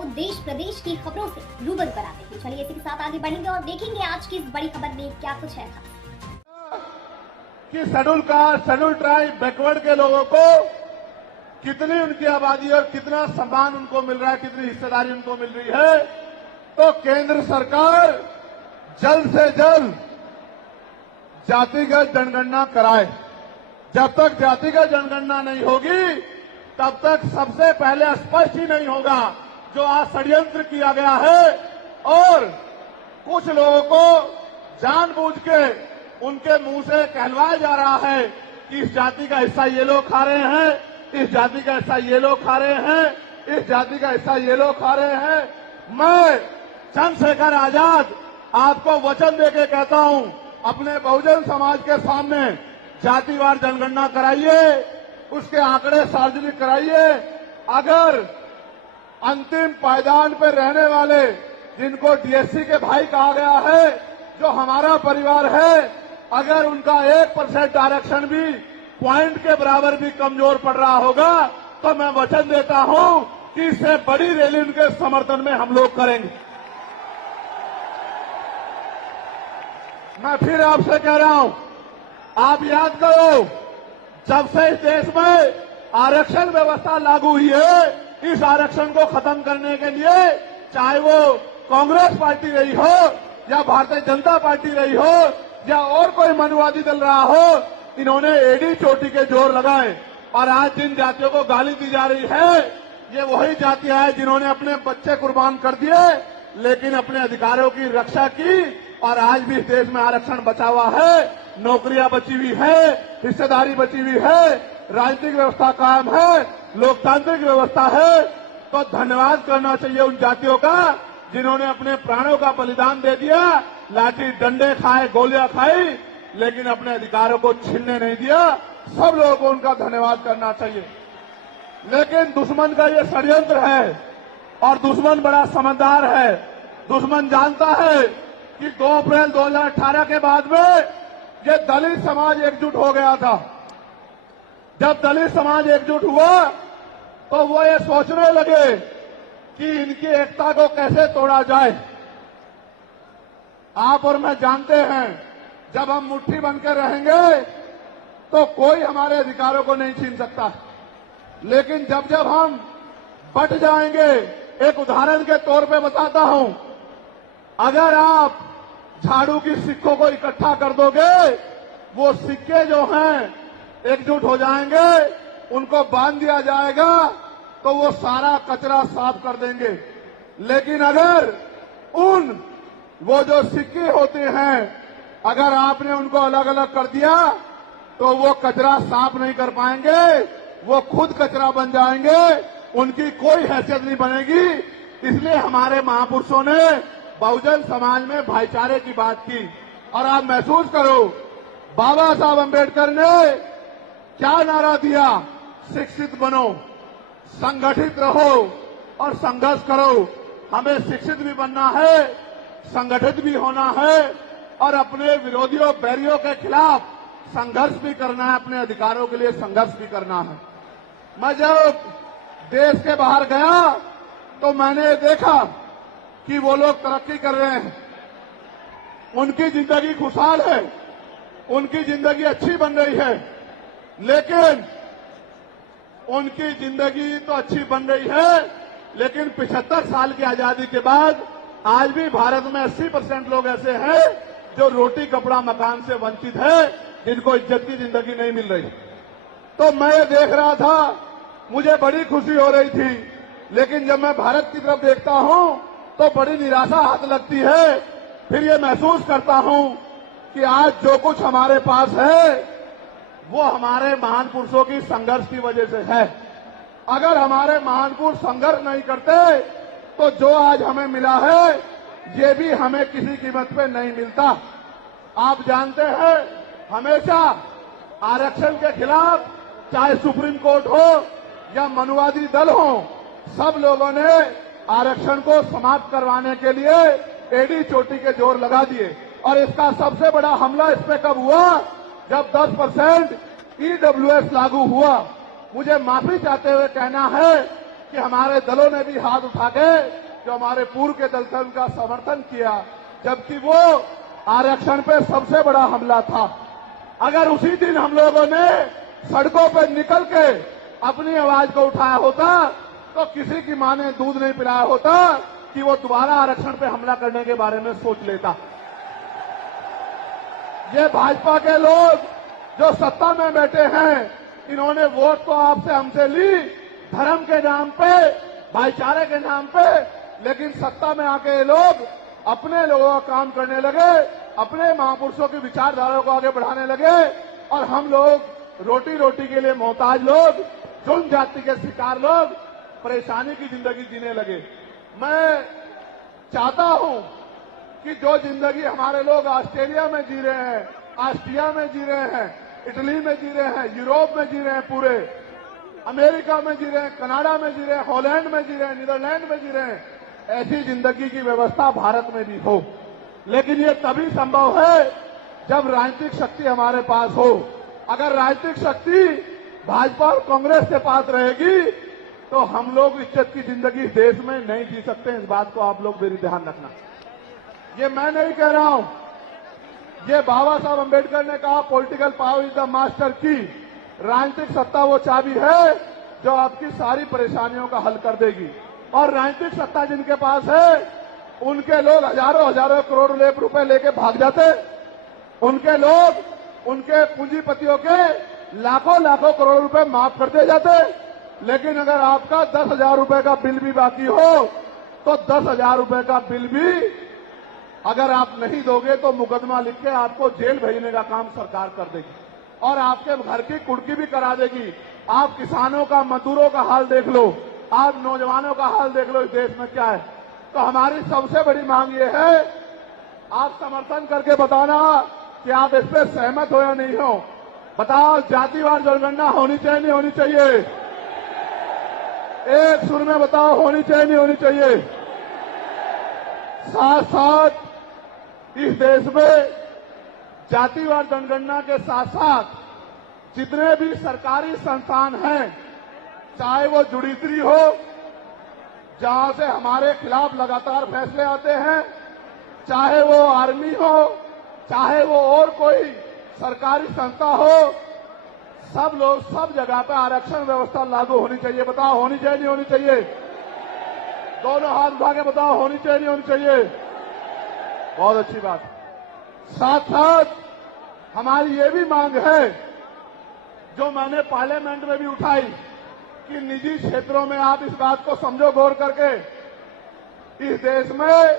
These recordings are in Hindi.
आपको देश प्रदेश की खबरों से रूबरू कराते हैं। चलिए इसी के साथ आगे बढ़ेंगे और देखेंगे आज की इस बड़ी खबर में क्या कुछ है कि schedule caste, schedule tribe, backward के लोगों को कितनी उनकी आबादी और कितना सम्मान उनको मिल रहा है, कितनी हिस्सेदारी उनको मिल रही है। तो केंद्र सरकार जल्द से जल्द जातिगत जनगणना कराए। जब तक जातिगत जनगणना नहीं होगी तब तक सबसे पहले स्पष्ट ही नहीं होगा जो आज षड्यंत्र किया गया है और कुछ लोगों को जानबूझ के उनके मुंह से कहलवाया जा रहा है कि इस जाति का हिस्सा ये लोग खा रहे हैं, इस जाति का हिस्सा ये लोग खा रहे हैं, इस जाति का हिस्सा ये लोग खा रहे हैं। मैं चंद्रशेखर आजाद आपको वचन देके कहता हूं, अपने बहुजन समाज के सामने जातिवार जनगणना कराइए, उसके आंकड़े सार्वजनिक कराइए। अगर अंतिम पायदान पर रहने वाले जिनको डीएससी के भाई कहा गया है, जो हमारा परिवार है, अगर उनका 1% आरक्षण भी पॉइंट के बराबर भी कमजोर पड़ रहा होगा तो मैं वचन देता हूं कि इससे बड़ी रैली उनके समर्थन में हम लोग करेंगे। मैं फिर आपसे कह रहा हूं, आप याद करो, जब से इस देश में आरक्षण व्यवस्था लागू हुई है, इस आरक्षण को खत्म करने के लिए चाहे वो कांग्रेस पार्टी रही हो या भारतीय जनता पार्टी रही हो या और कोई मनुवादी दल रहा हो, इन्होंने एडी चोटी के जोर लगाए। और आज जिन जातियों को गाली दी जा रही है, ये वही जातियां हैं जिन्होंने अपने बच्चे कुर्बान कर दिए लेकिन अपने अधिकारों की रक्षा की और आज भी इस देश में आरक्षण बचा हुआ है, नौकरियां बची हुई है, हिस्सेदारी बची हुई है, राजनीतिक व्यवस्था कायम है, लोकतांत्रिक व्यवस्था है। तो धन्यवाद करना चाहिए उन जातियों का जिन्होंने अपने प्राणों का बलिदान दे दिया, लाठी डंडे खाए, गोलियां खाई, लेकिन अपने अधिकारों को छीनने नहीं दिया। सब लोगों को उनका धन्यवाद करना चाहिए। लेकिन दुश्मन का ये षड्यंत्र है और दुश्मन बड़ा समझदार है। दुश्मन जानता है कि 2 अप्रैल 2018 के बाद में ये दलित समाज एकजुट हो गया था। जब दलित समाज एकजुट हुआ तो वो ये सोचने लगे कि इनकी एकता को कैसे तोड़ा जाए। आप और मैं जानते हैं, जब हम मुट्ठी बनकर रहेंगे तो कोई हमारे अधिकारों को नहीं छीन सकता, लेकिन जब जब हम बट जाएंगे, एक उदाहरण के तौर पे बताता हूं, अगर आप झाड़ू की सिक्कों को इकट्ठा कर दोगे, वो सिक्के जो हैं एकजुट हो जाएंगे, उनको बांध दिया जाएगा तो वो सारा कचरा साफ कर देंगे। लेकिन अगर वो जो सिक्के होते हैं, अगर आपने उनको अलग अलग कर दिया तो वो कचरा साफ नहीं कर पाएंगे, वो खुद कचरा बन जाएंगे, उनकी कोई हैसियत नहीं बनेगी। इसलिए हमारे महापुरुषों ने बहुजन समाज में भाईचारे की बात की। और आप महसूस करो, बाबा साहब अम्बेडकर ने क्या नारा दिया? शिक्षित बनो, संगठित रहो और संघर्ष करो। हमें शिक्षित भी बनना है, संगठित भी होना है और अपने विरोधियों, बैरियों के खिलाफ संघर्ष भी करना है, अपने अधिकारों के लिए संघर्ष भी करना है। मैं जब देश के बाहर गया तो मैंने देखा कि वो लोग तरक्की कर रहे हैं, उनकी जिंदगी खुशहाल है, उनकी जिंदगी अच्छी बन रही है। लेकिन उनकी जिंदगी तो अच्छी बन रही है, लेकिन 75 साल की आजादी के बाद आज भी भारत में 80% लोग ऐसे हैं जो रोटी, कपड़ा, मकान से वंचित है, जिनको इज्जत की जिंदगी नहीं मिल रही। तो मैं ये देख रहा था, मुझे बड़ी खुशी हो रही थी, लेकिन जब मैं भारत की तरफ देखता हूं तो बड़ी निराशा हाथ लगती है। फिर ये महसूस करता हूं कि आज जो कुछ हमारे पास है वो हमारे महान पुरुषों की संघर्ष की वजह से है। अगर हमारे महान पुरुष संघर्ष नहीं करते तो जो आज हमें मिला है ये भी हमें किसी कीमत पे नहीं मिलता। आप जानते हैं, हमेशा आरक्षण के खिलाफ चाहे सुप्रीम कोर्ट हो या मनुवादी दल हो, सब लोगों ने आरक्षण को समाप्त करवाने के लिए एडी चोटी के जोर लगा दिए। और इसका सबसे बड़ा हमला इस पे कब हुआ? जब 10% ईडब्ल्यूएस लागू हुआ। मुझे माफी चाहते हुए कहना है कि हमारे दलों ने भी हाथ उठा के जो हमारे पूर्व के दल थे उनका समर्थन किया, जबकि वो आरक्षण पे सबसे बड़ा हमला था। अगर उसी दिन हम लोगों ने सड़कों पर निकल के अपनी आवाज को उठाया होता तो किसी की मां ने दूध नहीं पिलाया होता कि वो दोबारा आरक्षण पे हमला करने के बारे में सोच लेता। ये भाजपा के लोग जो सत्ता में बैठे हैं, इन्होंने वोट तो आपसे हमसे ली धर्म के नाम पे, भाईचारे के नाम पे, लेकिन सत्ता में आके ये लोग अपने लोगों का काम करने लगे, अपने महापुरुषों की विचारधारा को आगे बढ़ाने लगे और हम लोग रोटी रोटी के लिए मोहताज लोग, जुल्म जाति के शिकार लोग परेशानी की जिंदगी जीने लगे। मैं चाहता हूं कि जो जिंदगी हमारे लोग ऑस्ट्रेलिया में जी रहे हैं, ऑस्ट्रिया में जी रहे हैं, इटली में जी रहे हैं, यूरोप में जी रहे हैं, पूरे अमेरिका में जी रहे हैं, कनाडा में जी रहे हैं, हॉलैंड में जी रहे हैं, नीदरलैंड में जी रहे हैं, ऐसी जिंदगी की व्यवस्था भारत में भी हो। लेकिन ये तभी संभव है जब राजनीतिक शक्ति हमारे पास हो। अगर राजनीतिक शक्ति भाजपा और कांग्रेस के पास रहेगी तो हम लोग इज्जत की जिंदगी देश में नहीं जी सकते। इस बात को आप लोग मेरी ध्यान रखना। ये मैं नहीं कह रहा हूं, ये बाबा साहब अम्बेडकर ने कहा, political power is the master की। राजनीतिक सत्ता वो चाबी है जो आपकी सारी परेशानियों का हल कर देगी। और राजनीतिक सत्ता जिनके पास है उनके लोग हजारों हजारों करोड़ रुपए लेके भाग जाते, उनके लोग उनके पूंजीपतियों के लाखों लाखों करोड़ रुपए माफ करते जाते। लेकिन अगर आपका 10,000 रुपए का बिल भी बाकी हो तो 10,000 रुपए का बिल भी अगर आप नहीं दोगे तो मुकदमा लिख के आपको जेल भेजने का काम सरकार कर देगी और आपके घर की कुर्की भी करा देगी। आप किसानों का, मजदूरों का हाल देख लो, आप नौजवानों का हाल देख लो इस देश में क्या है। तो हमारी सबसे बड़ी मांग ये है, आप समर्थन करके बताना कि आप इस पर सहमत हो या नहीं हो। बताओ, जातिवार जनगणना होनी चाहिए नहीं होनी चाहिए? एक सुर में बताओ, होनी चाहिए नहीं होनी चाहिए? साथ साथ इस देश में जातिवार जनगणना के साथ साथ जितने भी सरकारी संस्थान हैं, चाहे वो जुडिशरी हो जहां से हमारे खिलाफ लगातार फैसले आते हैं, चाहे वो आर्मी हो, चाहे वो और कोई सरकारी संस्था हो, सब लोग सब जगह पे आरक्षण व्यवस्था लागू होनी चाहिए। बताओ, होनी चाहिए नहीं होनी चाहिए? दोनों हाथ उठा के बताओ, होनी चाहिए नहीं होनी चाहिए? बहुत अच्छी बात। साथ साथ हमारी ये भी मांग है जो मैंने पार्लियामेंट में भी उठाई कि निजी क्षेत्रों में आप इस बात को समझो गौर करके, इस देश में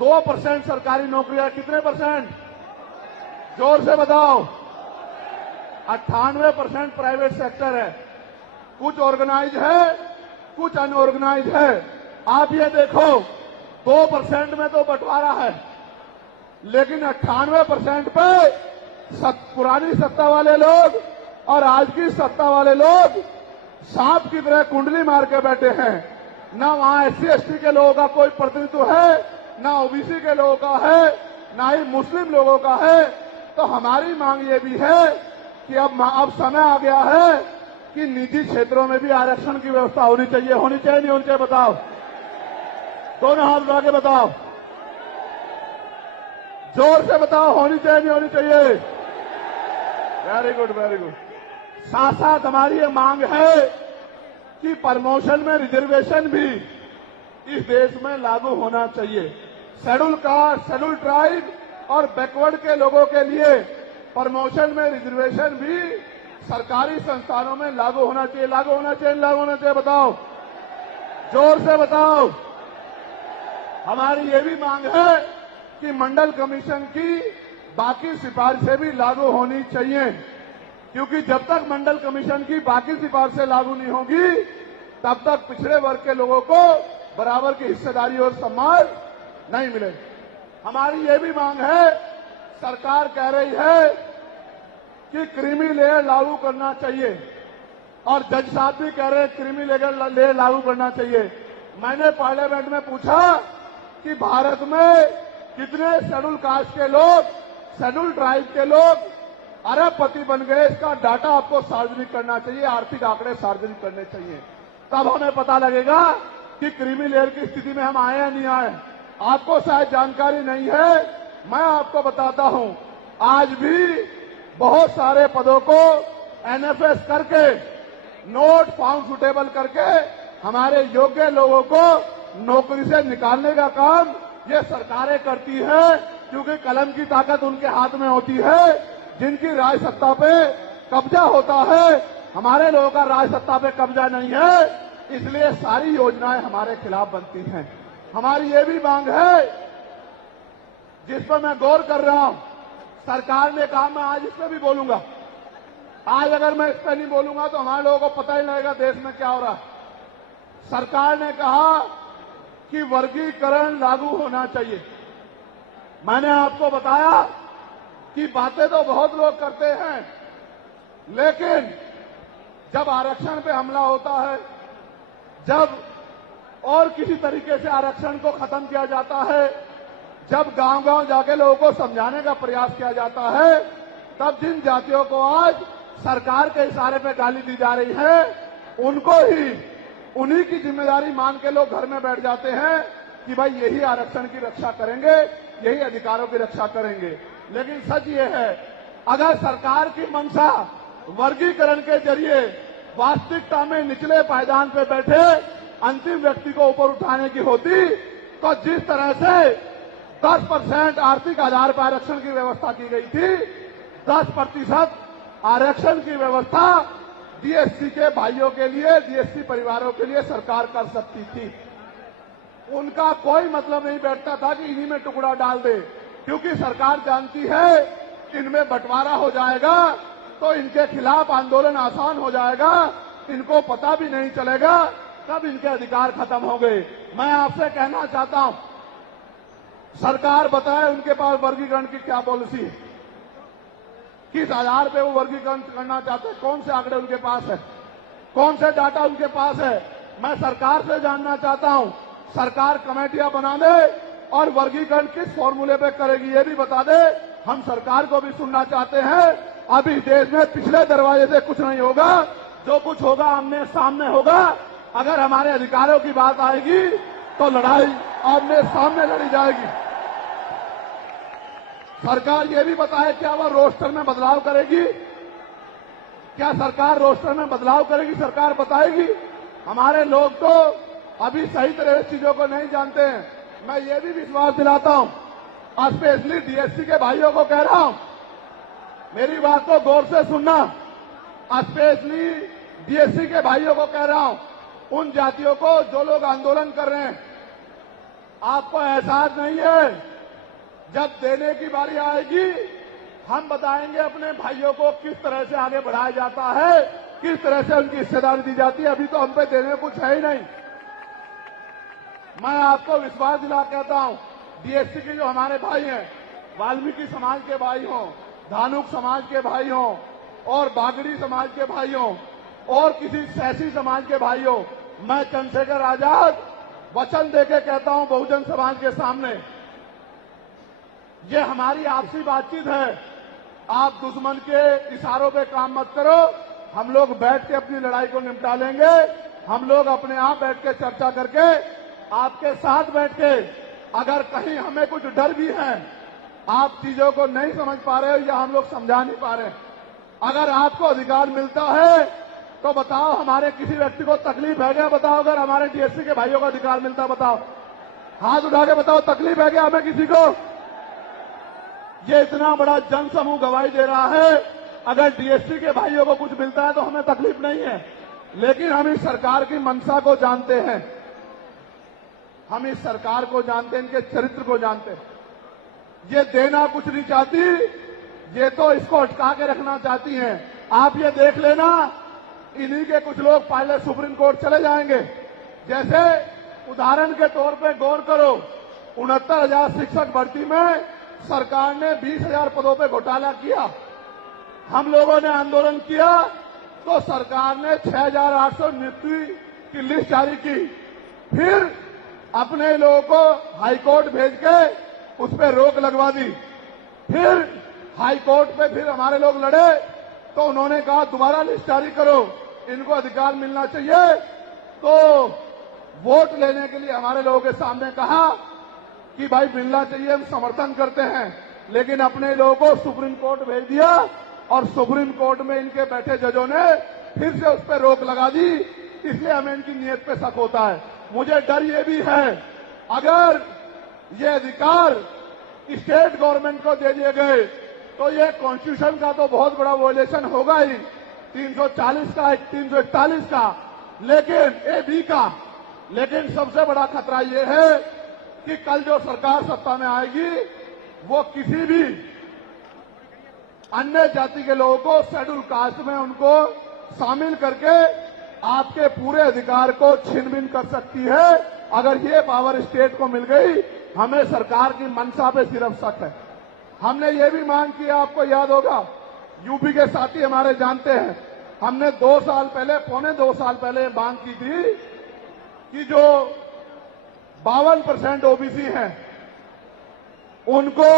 2% सरकारी नौकरियां, कितने परसेंट? जोर से बताओ। 98% प्राइवेट सेक्टर है। कुछ ऑर्गेनाइज है, कुछ अनऑर्गेनाइज है। आप ये देखो, 2% में तो बंटवारा है, लेकिन 98% पे पुरानी सत्ता वाले लोग और आज की सत्ता वाले लोग सांप की तरह कुंडली मार के बैठे हैं। ना वहां SC/ST के लोगों का कोई प्रतिनिधित्व है, ना OBC के लोगों का है, ना ही मुस्लिम लोगों का है। तो हमारी मांग ये भी है कि अब समय आ गया है कि निजी क्षेत्रों में भी आरक्षण की व्यवस्था होनी चाहिए। होनी चाहिए नहीं होनी चाहिए? बताओ, दोनों हाथ उठा के बताओ, जोर से बताओ, होनी चाहिए नहीं होनी चाहिए? Very good, very good. साथ साथ हमारी ये मांग है कि प्रमोशन में रिजर्वेशन भी इस देश में लागू होना चाहिए। शेड्यूल कास्ट, शेड्यूल ट्राइब और बैकवर्ड के लोगों के लिए प्रमोशन में रिजर्वेशन भी सरकारी संस्थानों में लागू होना चाहिए। लागू होना चाहिए, लागू होना चाहिए? बताओ, जोर से बताओ। हमारी ये भी मांग है कि मंडल कमीशन की बाकी सिफारिशें भी लागू होनी चाहिए, क्योंकि जब तक मंडल कमीशन की बाकी सिफारिशें लागू नहीं होगी तब तक पिछड़े वर्ग के लोगों को बराबर की हिस्सेदारी और सम्मान नहीं मिलेगा। हमारी ये भी मांग है, सरकार कह रही है कि क्रीमी लेयर लागू करना चाहिए और जज साहब भी कह रहे हैं क्रीमी लेयर लागू करना चाहिए। मैंने पार्लियामेंट में पूछा कि भारत में कितने शेड्यूल कास्ट के लोग, शेड्यूल ट्राइब के लोग अरबपति बन गए, इसका डाटा आपको सार्वजनिक करना चाहिए, आर्थिक आंकड़े सार्वजनिक करने चाहिए। तब हमें पता लगेगा कि क्रीमी लेयर की स्थिति में हम आए या नहीं आए। आपको शायद जानकारी नहीं है, मैं आपको बताता हूं, आज भी बहुत सारे पदों को एनएफएस करके, नोट फाउंड सुटेबल करके हमारे योग्य लोगों को नौकरी से निकालने का काम ये सरकारें करती है, क्योंकि कलम की ताकत उनके हाथ में होती है। जिनकी राज सत्ता पे कब्जा होता है, हमारे लोगों का राज सत्ता पे कब्जा नहीं है, इसलिए सारी योजनाएं हमारे खिलाफ बनती हैं। हमारी ये भी मांग है, जिस पर मैं गौर कर रहा हूं, सरकार ने कहा, मैं आज इस पर भी बोलूंगा। आज अगर मैं इस पर नहीं बोलूंगा तो हमारे लोगों को पता ही नहीं लगेगा देश में क्या हो रहा है। सरकार ने कहा कि वर्गीकरण लागू होना चाहिए। मैंने आपको बताया कि बातें तो बहुत लोग करते हैं, लेकिन जब आरक्षण पे हमला होता है, जब और किसी तरीके से आरक्षण को खत्म किया जाता है, जब गांव-गांव जाके लोगों को समझाने का प्रयास किया जाता है, तब जिन जातियों को आज सरकार के इशारे पे गाली दी जा रही है, उनको ही उन्हीं की जिम्मेदारी मान के लोग घर में बैठ जाते हैं कि भाई यही आरक्षण की रक्षा करेंगे, यही अधिकारों की रक्षा करेंगे। लेकिन सच ये है, अगर सरकार की मंशा वर्गीकरण के जरिए वास्तविकता में निचले पायदान पे बैठे अंतिम व्यक्ति को ऊपर उठाने की होती, तो जिस तरह से 10% आर्थिक आधार पर आरक्षण की व्यवस्था की गई थी, 10% आरक्षण की व्यवस्था डीएससी के भाइयों के लिए, डीएससी परिवारों के लिए सरकार कर सकती थी। उनका कोई मतलब नहीं बैठता था कि इन्हीं में टुकड़ा डाल दे, क्योंकि सरकार जानती है इनमें बंटवारा हो जाएगा तो इनके खिलाफ आंदोलन आसान हो जाएगा, इनको पता भी नहीं चलेगा कब इनके अधिकार खत्म हो गए। मैं आपसे कहना चाहता हूं, सरकार बताए उनके पास वर्गीकरण की क्या पॉलिसी है, किस आधार पे वो वर्गीकरण करना चाहते हैं, कौन से आंकड़े उनके पास है, कौन से डाटा उनके पास है। मैं सरकार से जानना चाहता हूं, सरकार कमेटियां बना दे और वर्गीकरण किस फॉर्मूले पे करेगी ये भी बता दे। हम सरकार को भी सुनना चाहते हैं। अभी देश में पिछले दरवाजे से कुछ नहीं होगा, जो कुछ होगा आमने सामने होगा। अगर हमारे अधिकारों की बात आएगी तो लड़ाई आमने सामने लड़ी जाएगी। सरकार ये भी बताए क्या वह रोस्टर में बदलाव करेगी, क्या सरकार रोस्टर में बदलाव करेगी, सरकार बताएगी। हमारे लोग तो अभी सही तरह से चीजों को नहीं जानते हैं। मैं ये भी विश्वास दिलाता हूं, स्पेशली डीएससी के भाइयों को कह रहा हूं, मेरी बात को गौर से सुनना। स्पेशली डीएससी के भाइयों को कह रहा हूं, उन जातियों को जो लोग आंदोलन कर रहे हैं, आपको एहसास नहीं है, जब देने की बारी आएगी हम बताएंगे अपने भाइयों को किस तरह से आगे बढ़ाया जाता है, किस तरह से उनकी हिस्सेदारी दी जाती है। अभी तो हम पे देने कुछ है ही नहीं। मैं आपको विश्वास दिला कहता हूं, डीएससी के जो हमारे भाई हैं, वाल्मीकि समाज के भाई हों, धानुक समाज के भाई हों और बागड़ी समाज के भाई हों और किसी सैसी समाज के भाई हों, मैं चंद्रशेखर आजाद वचन देके कहता हूं बहुजन समाज के सामने, ये हमारी आपसी बातचीत है। आप दुश्मन के इशारों पे काम मत करो, हम लोग बैठ के अपनी लड़ाई को निपटा लेंगे। हम लोग अपने आप बैठ के चर्चा करके आपके साथ बैठ के, अगर कहीं हमें कुछ डर भी है, आप चीजों को नहीं समझ पा रहे हो या हम लोग समझा नहीं पा रहे, अगर आपको अधिकार मिलता है तो बताओ, हमारे किसी व्यक्ति को तकलीफ है क्या? बताओ, अगर हमारे डीएससी के भाइयों को अधिकार मिलता, बताओ, हाथ उठा के बताओ, तकलीफ है क्या हमें किसी को? ये इतना बड़ा जन समूह गवाही दे रहा है, अगर डीएससी के भाइयों को कुछ मिलता है तो हमें तकलीफ नहीं है। लेकिन हम इस सरकार की मंशा को जानते हैं, हम इस सरकार को जानते हैं, इनके चरित्र को जानते हैं। ये देना कुछ नहीं चाहती, ये तो इसको अटका के रखना चाहती हैं। आप ये देख लेना, इन्हीं के कुछ लोग पहले सुप्रीम कोर्ट चले जाएंगे। जैसे उदाहरण के तौर पे गौर करो, 69,000 शिक्षक भर्ती में सरकार ने 20,000 पदों पे घोटाला किया। हम लोगों ने आंदोलन किया तो सरकार ने 6,800 नियुक्ति की लिस्ट जारी की। फिर अपने लोगों को हाईकोर्ट भेज के उस पर रोक लगवा दी। फिर हाईकोर्ट पे फिर हमारे लोग लड़े तो उन्होंने कहा दोबारा लिस्ट जारी करो, इनको अधिकार मिलना चाहिए। तो वोट लेने के लिए हमारे लोगों के सामने कहा कि भाई मिलना चाहिए, हम समर्थन करते हैं, लेकिन अपने लोगों को सुप्रीम कोर्ट भेज दिया और सुप्रीम कोर्ट में इनके बैठे जजों ने फिर से उस पर रोक लगा दी। इसलिए हमें इनकी नीयत पे शक होता है। मुझे डर ये भी है, अगर ये अधिकार स्टेट गवर्नमेंट को दे दिए गए तो ये कॉन्स्टिट्यूशन का तो बहुत बड़ा वॉयलेशन होगा ही, 340 का, 341 का, लेकिन AB का। लेकिन सबसे बड़ा खतरा ये है कि कल जो सरकार सत्ता में आएगी वो किसी भी अन्य जाति के लोगों को शेड्यूल कास्ट में उनको शामिल करके आपके पूरे अधिकार को छिन-भिन कर सकती है। अगर ये पावर स्टेट को मिल गई, हमें सरकार की मंशा पे सिर्फ शक है। हमने ये भी मांग की, आपको याद होगा, यूपी के साथी हमारे जानते हैं, हमने 2 साल पहले, पौने 2 साल पहले मांग की थी कि जो 52% ओबीसी हैं उनको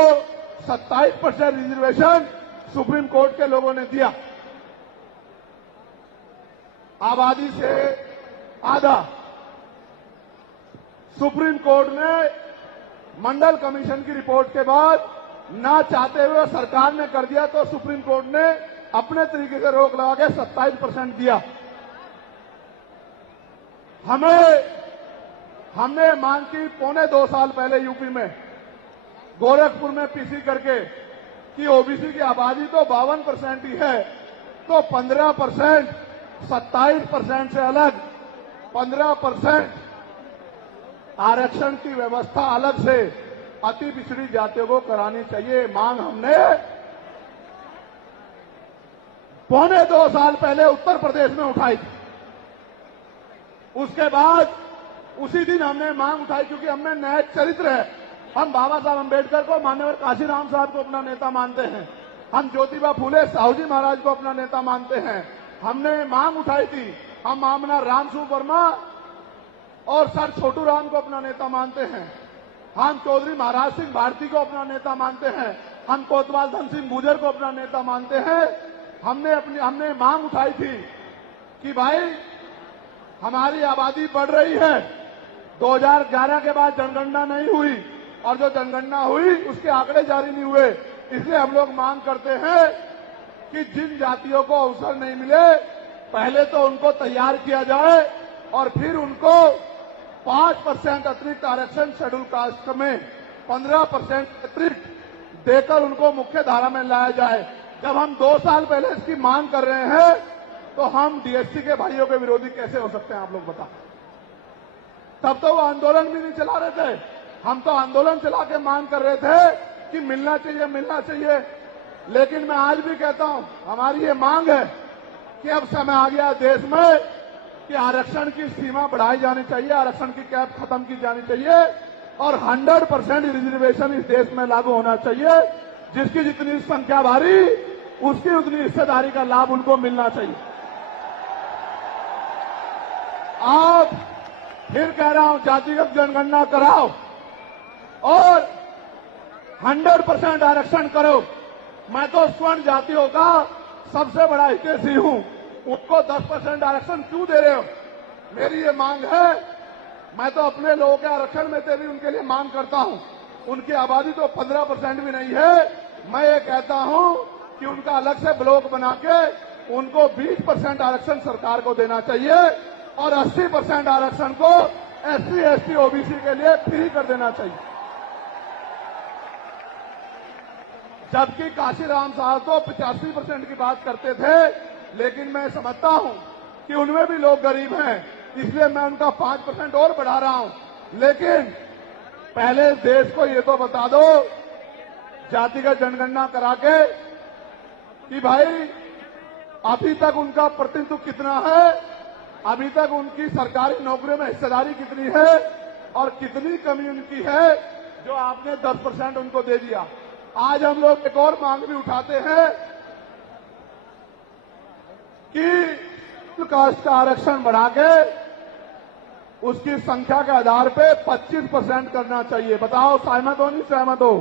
27% रिजर्वेशन सुप्रीम कोर्ट के लोगों ने दिया, आबादी से आधा। सुप्रीम कोर्ट ने मंडल कमीशन की रिपोर्ट के बाद ना चाहते हुए सरकार ने कर दिया, तो सुप्रीम कोर्ट ने अपने तरीके से रोक लगा के 27% दिया। हमने मांग की पौने 2 साल पहले यूपी में गोरखपुर में पीसी करके कि ओबीसी की आबादी तो 52% ही है, तो 15%, 27% से अलग 15% आरक्षण की व्यवस्था अलग से अति पिछड़ी जातियों को करानी चाहिए। मांग हमने पौने 2 साल पहले उत्तर प्रदेश में उठाई थी। उसके बाद उसी दिन हमने मांग उठाई, क्योंकि हमें न्याय चरित्र है। हम बाबा साहब अम्बेडकर को, माननीय काशीराम साहब को अपना नेता मानते हैं, हम ज्योतिबा फूले साहू जी महाराज को अपना नेता मानते हैं। हमने मांग उठाई थी, हम मामला रामसू वर्मा और सर छोटू राम को अपना नेता मानते हैं, हम चौधरी महाराज सिंह भारती को अपना नेता मानते हैं, हम कोतवाल धन सिंह गुर्जर को अपना नेता मानते हैं। हमने मांग उठाई थी कि भाई हमारी आबादी बढ़ रही है, 2011 के बाद जनगणना नहीं हुई और जो जनगणना हुई उसके आंकड़े जारी नहीं हुए। इसलिए हम लोग मांग करते हैं कि जिन जातियों को अवसर नहीं मिले, पहले तो उनको तैयार किया जाए और फिर उनको 5% अतिरिक्त आरक्षण शेड्यूल कास्ट में 15% अतिरिक्त देकर उनको मुख्य धारा में लाया जाए। जब हम 2 साल पहले इसकी मांग कर रहे हैं तो हम डीएससी के भाइयों के विरोधी कैसे हो सकते हैं, आप लोग बताओ। तब तो वो आंदोलन भी नहीं चला रहे थे, हम तो आंदोलन चला के मांग कर रहे थे कि मिलना चाहिए, मिलना चाहिए। लेकिन मैं आज भी कहता हूं, हमारी ये मांग है कि अब समय आ गया देश में कि आरक्षण की सीमा बढ़ाई जानी चाहिए, आरक्षण की कैप खत्म की जानी चाहिए और 100% रिजर्वेशन इस देश में लागू होना चाहिए। जिसकी जितनी संख्या भारी, उसकी उतनी हिस्सेदारी का लाभ उनको मिलना चाहिए। आप फिर कह रहा हूं, जातिगत जनगणना कराओ और 100% आरक्षण करो। मैं तो स्वर्ण जातियों का सबसे बड़ा हितैषी हूं, उनको 10% आरक्षण क्यों दे रहे हो? मेरी ये मांग है। मैं तो अपने लोगों के आरक्षण में से भी उनके लिए मांग करता हूं। उनकी आबादी तो 15% भी नहीं है। मैं ये कहता हूं कि उनका अलग से ब्लॉक बना के उनको 20% आरक्षण सरकार को देना चाहिए और 80% आरक्षण को SC, ST, OBC के लिए फ्री कर देना चाहिए। जबकि काशीराम साहब तो 85% की बात करते थे, लेकिन मैं समझता हूं कि उनमें भी लोग गरीब हैं, इसलिए मैं उनका 5% और बढ़ा रहा हूं। लेकिन पहले देश को ये तो बता दो, जातिगत जनगणना करा के, कि भाई अभी तक उनका प्रतिनिधित्व कितना है, अभी तक उनकी सरकारी नौकरियों में हिस्सेदारी कितनी है और कितनी कमी उनकी है जो आपने 10% उनको दे दिया। आज हम लोग एक और मांग भी उठाते हैं कि कास्ट का आरक्षण बढ़ा के उसकी संख्या के आधार पे 25% करना चाहिए। बताओ सहमत हो नहीं सहमत हो?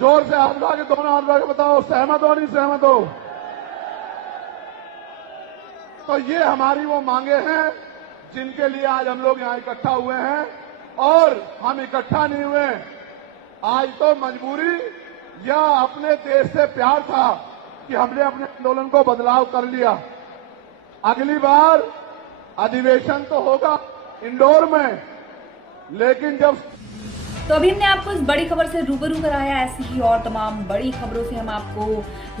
जोर से हाथ उठा के, दोनों हाथ उठा के बताओ सहमत हो नहीं सहमत हो? तो ये हमारी वो मांगे हैं जिनके लिए आज हम लोग यहाँ इकट्ठा हुए हैं। और हम इकट्ठा नहीं हुए, आज तो मजबूरी या अपने देश से प्यार था कि हमने अपने आंदोलन को बदलाव कर लिया। अगली बार अधिवेशन तो होगा इंदौर में, लेकिन जब तो अभी हमने आपको इस बड़ी खबर से रूबरू कराया। ऐसी ही और तमाम बड़ी खबरों से हम आपको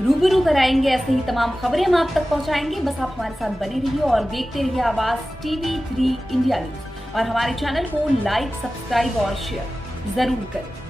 रूबरू कराएंगे। ऐसे ही तमाम खबरें हम आप तक पहुंचाएंगे। बस आप हमारे साथ बने रहिए और देखते रहिए आवाज TV3 इंडिया न्यूज। और हमारे चैनल को लाइक, सब्सक्राइब और शेयर जरूर करें।